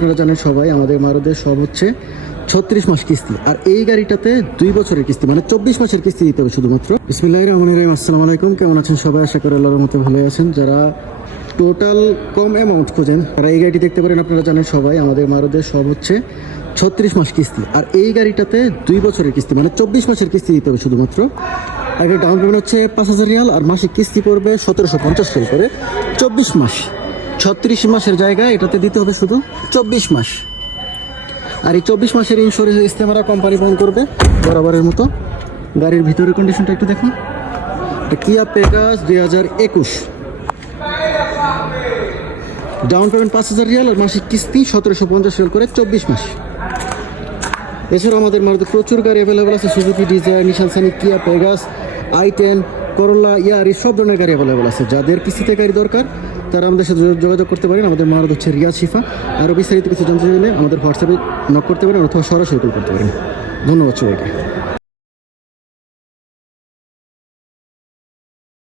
আপনারা জানেন সবাই আমাদের মারুদের সব হচ্ছে 36 মাস কিস্তি, আর এই গাড়িটাতে 2 বছরের কিস্তি মানে 24 মাসের কিস্তি দিতে হবে শুধুমাত্র। বিসমিল্লাহির রহমানির রহিম। আসসালামু আলাইকুম, কেমন আছেন সবাই? আশা করি আল্লাহর মতো ভালো আছেন। যারা টোটাল কম অ্যামাউন্ট খোঁজেন তারা এই গাড়িটি দেখতে পারেন। আপনারা জানেন সবাই আমাদের মারুদের সব হচ্ছে 36 মাস কিস্তি, আর এই গাড়িটাতে 2 বছরের কিস্তি মানে 24 মাসের কিস্তি দিতে হবে শুধুমাত্র। আগে ডাউন পেমেন্ট হচ্ছে 5,000 রিয়াল, আর মাসিক কিস্তি পড়বে 1750 রিয়াল করে। 24 মাস, 36 মাসের জায়গায় এটাতে দিতে হবে শুধু 24 মাস। আর এই 24 মাসের ইন্স্যুরেন্স ইস্তেমারা কোম্পানি বহন করবে বরাবরের মতো। গাড়ির ভিতরের কন্ডিশনটা একটু দেখুন। কিয়া পেগাস 2021, ডাউন পেমেন্ট 5,000 রিয়াল, আর মাসিক কিস্তি 1750 রিয়াল করে 24 মাস। এছাড়াও আমাদের মারুতি প্রচুর গাড়ি অ্যাভেলেবেল আছে। সুজুকি ডিজায়ার, নিশান সানি, কিয়া পেগাস, i10, করোলা, ইয়ারিস, সব ধরনের গাড়ি অ্যাভেলেবেল আছে। যাদের কিস্তিতে গাড়ি দরকার তারা আমাদের সাথে যোগাযোগ করতে পারেন। আমাদের মারুতি হচ্ছে রিয়াজ শিফা। আরও বিস্তারিত কিছু জানতে চাইলে আমাদের হোয়াটসঅ্যাপে নক করতে পারেন অথবা সরাসরি কল করতে পারেন। ধন্যবাদ সবাইকে।